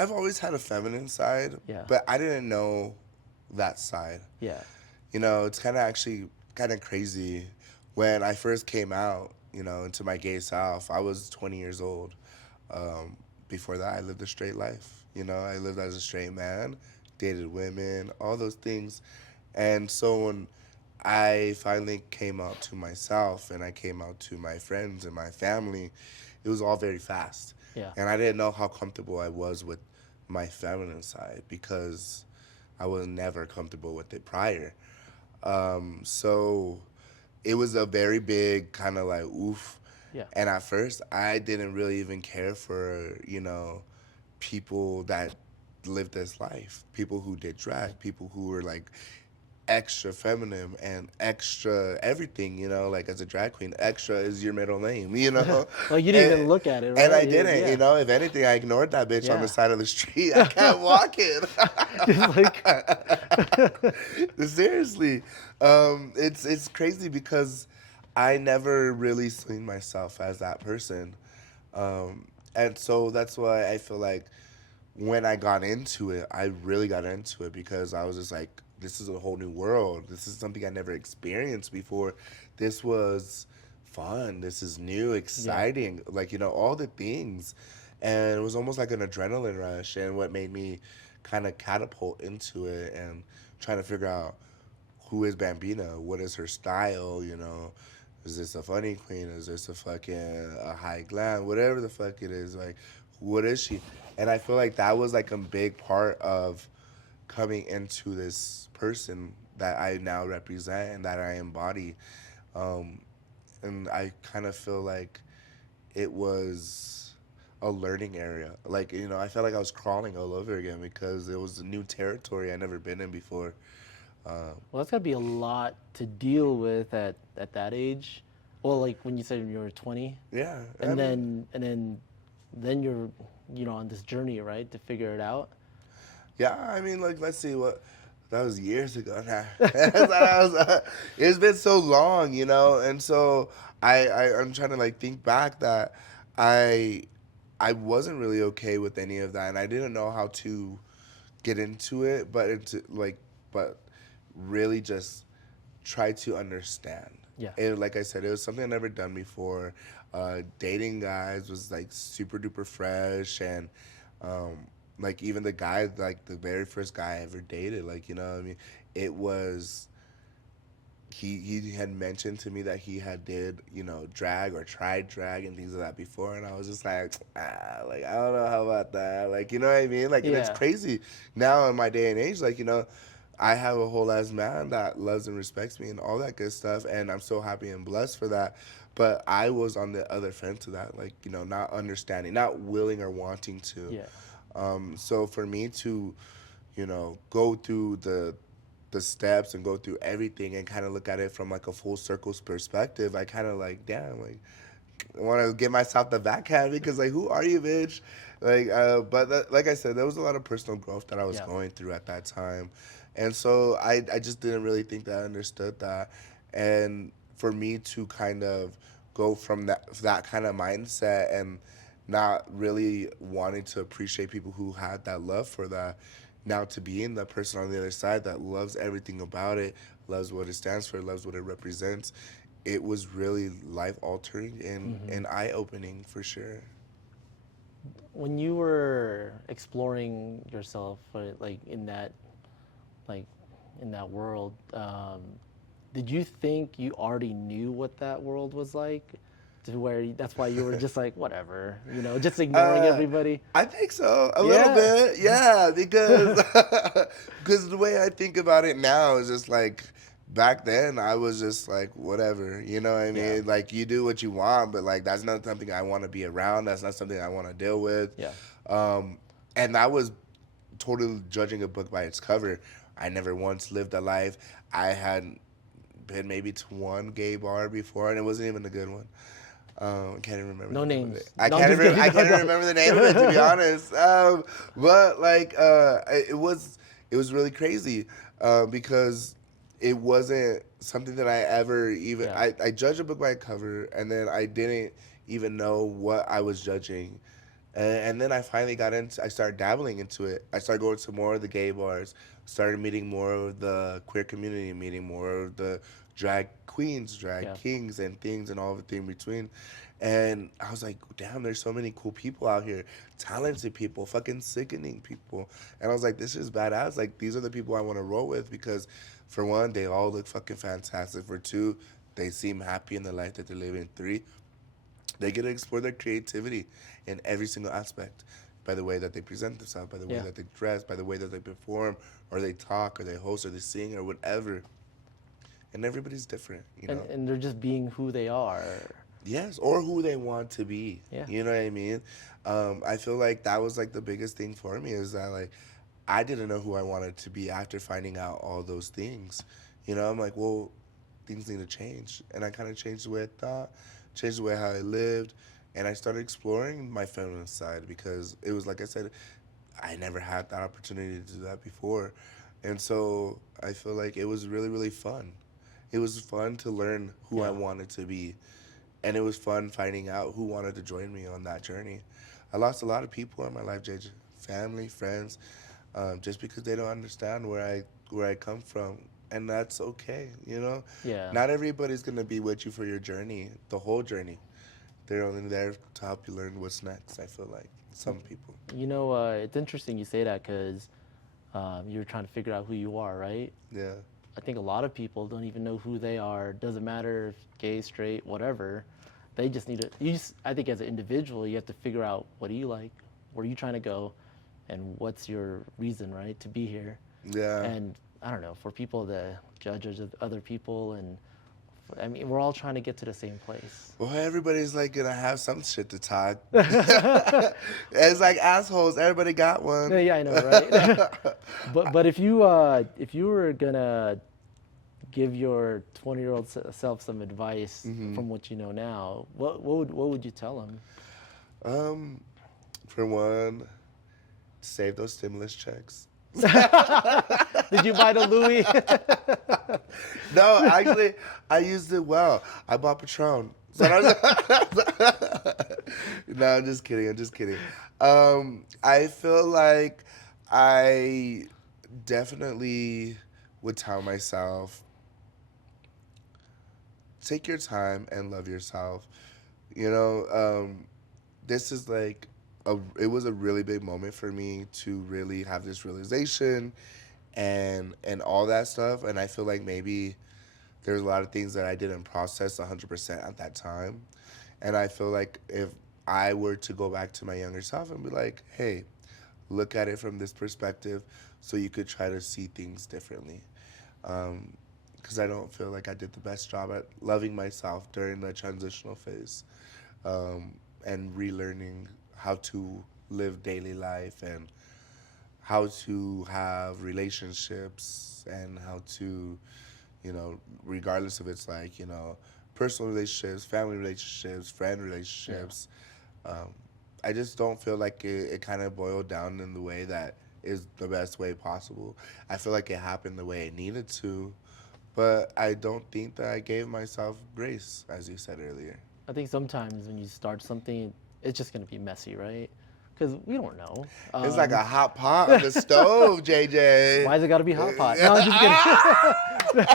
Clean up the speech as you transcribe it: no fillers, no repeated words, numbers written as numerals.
I've always had a feminine side, Yeah. but I didn't know that side. Yeah. It's kind of actually kind of crazy. When I first came out, into my gay self, I was 20 years old. Um, Before that, I lived a straight life. I lived as a straight man, dated women, all those things. And so when I finally came out to myself and I came out to my friends and my family, it was all very fast. Yeah. And I didn't know how comfortable I was with my feminine side because I was never comfortable with it prior. So it was a very big kind of like oof. Yeah. And at first, I didn't really even care for, people that lived this life, people who did drag, people who were like extra feminine and extra everything, like as a drag queen, extra is your middle name, Like you didn't and, even look at it, and right? I didn't, Yeah. if anything, I ignored that bitch on the Yeah. side of the street. I can't walk it. Just like Seriously, it's crazy because I never really seen myself as that person, and so that's why I feel like when I got into it, I really got into it because I was just like, this is a whole new world. This is something I never experienced before. This was fun. This is new, yeah. exciting. Like, all the things. And it was almost like an adrenaline rush. And what made me kind of catapult into it and trying to figure out who is Bambina? What is her style? Is this a funny queen? Is this a fucking a high glam? Whatever the fuck it is, like, what is she? And I feel like that was like a big part of coming into this person that I now represent and that I embody. Um, and I kind of feel like it was a learning area. Like, I felt like I was crawling all over again because it was a new territory I never been in before. Well, that's gotta be a lot to deal with at that age. Well, like when you said you were 20, Yeah, I and mean, then you're on this journey, right, to figure it out. yeah, I mean, like, let's see what. That was years ago now. It's been so long, and so I'm trying to like think back that I I wasn't really okay with any of that, and I didn't know how to get into it, but really just try to understand. Yeah. And like I said, it was something I never done before. Dating guys was like super duper fresh, and um, like even the guy, like the very first guy I ever dated, like what I mean, it was he had mentioned to me that he had did drag or tried drag and things of that before, and I was just like like I don't know how about that, like what I mean, like, and it's Yeah. crazy now in my day and age, like I have a whole ass man that loves and respects me and all that good stuff, and I'm so happy and blessed for that. But I was on the other fence of that, like not understanding, not willing or wanting to. Yeah. So for me to go through the steps and go through everything and kind of look at it from like a full circles perspective, I kind of like, damn, like I want to give myself the backhand because like, who are you, bitch? Like, like I said, there was a lot of personal growth that I was Yeah. going through at that time, and so I just didn't really think that I understood that, and for me to kind of go from that kind of mindset and not really wanting to appreciate people who had that love for that, now to being the person on the other side that loves everything about it, loves what it stands for, loves what it represents, it was really life altering and eye opening for sure. When you were exploring yourself, like like in that world, did you think you already knew what that world was like, to where that's why you were just like whatever, just ignoring Uh, everybody? I think so, a little Yeah. bit, yeah, because because the way I think about it now is just like back then I was just like whatever, what I Yeah. mean? Like you do what you want, but like that's not something I want to be around. That's not something I want to deal with. Yeah. Um, and that was totally judging a book by its cover. I never once lived a life. I had been maybe to one gay bar before, and it wasn't even a good one. I can't even remember No the name of it. names. No, I'm just I kidding. No, can't even no. remember the name of it to be honest. But like it was really crazy because it wasn't something that I ever even Yeah. I judged a book by a cover, and then I didn't even know what I was judging And then I finally I started dabbling into it. I started going to more of the gay bars, started meeting more of the queer community, meeting more of the drag queens, drag Yeah. kings, and things, and all of the in between. And I was like, damn, there's so many cool people out here, talented people, fucking sickening people. And I was like, this is badass. Like, these are the people I want to roll with because, for one, they all look fucking fantastic. For two, they seem happy in the life that they're living. Three, they get to explore their creativity in every single aspect by the way that they present themselves, by the way Yeah. that they dress, by the way that they perform, or they talk, or they host, or they sing, or whatever. And everybody's different, you know? And they're just being who they are. Yes, or who they want to be. Yeah. You know what I mean? I feel like that was like the biggest thing for me is that like I didn't know who I wanted to be after finding out all those things. You know, I'm like, well, things need to change, and I kind of changed the way I thought, changed the way how I lived, and I started exploring my feminine side because it was like I said, I never had that opportunity to do that before, and so I feel like it was really really fun. It was fun to learn who I Yeah. wanted to be, and it was fun finding out who wanted to join me on that journey. I lost a lot of people in my life, JJ, family, friends, just because they don't understand where I come from, and that's okay. You know, Yeah. not everybody's gonna be with you for your journey, the whole journey. They're only there to help you learn what's next. I feel like some people. You know, it's interesting you say that because you're trying to figure out who you are, right? Yeah, I think a lot of people don't even know who they are. Doesn't matter if gay, straight, whatever. They just need to. I think as an individual, you have to figure out what do you like, where are you trying to go, and what's your reason, right, to be here. yeah. And I don't know, for people to judge other people, and I mean, we're all trying to get to the same place. Well, everybody's like gonna have some shit to talk. It's like assholes. Everybody got one. Yeah, yeah, I know, right? But if you were gonna give your 20-year-old self some advice from what you know now, what would you tell him? Um, for one, save those stimulus checks. Did you buy the Louis? No, actually, I used it well. I bought Patron. So no, I'm just kidding. I'm just kidding. I feel like I definitely would tell myself, take your time and love yourself. You know, this is like it was a really big moment for me to really have this realization and all that stuff. And I feel like maybe there's a lot of things that I didn't process 100% at that time. And I feel like if I were to go back to my younger self and be like, hey, look at it from this perspective so you could try to see things differently. Because I don't feel like I did the best job at loving myself during the transitional phase, and relearning how to live daily life and how to have relationships and how to, you know, regardless of it's like, you know, personal relationships, family relationships, friend Yeah. relationships. Um, I just don't feel like it kind of boiled down in the way that is the best way possible. I feel like it happened the way it needed to, but I don't think that I gave myself grace, as you said earlier. I think sometimes when you start something, it's just gonna be messy, right? Because we don't know. It's like a hot pot on the stove, JJ. Why's it gotta be hot pot? No, I'm just kidding.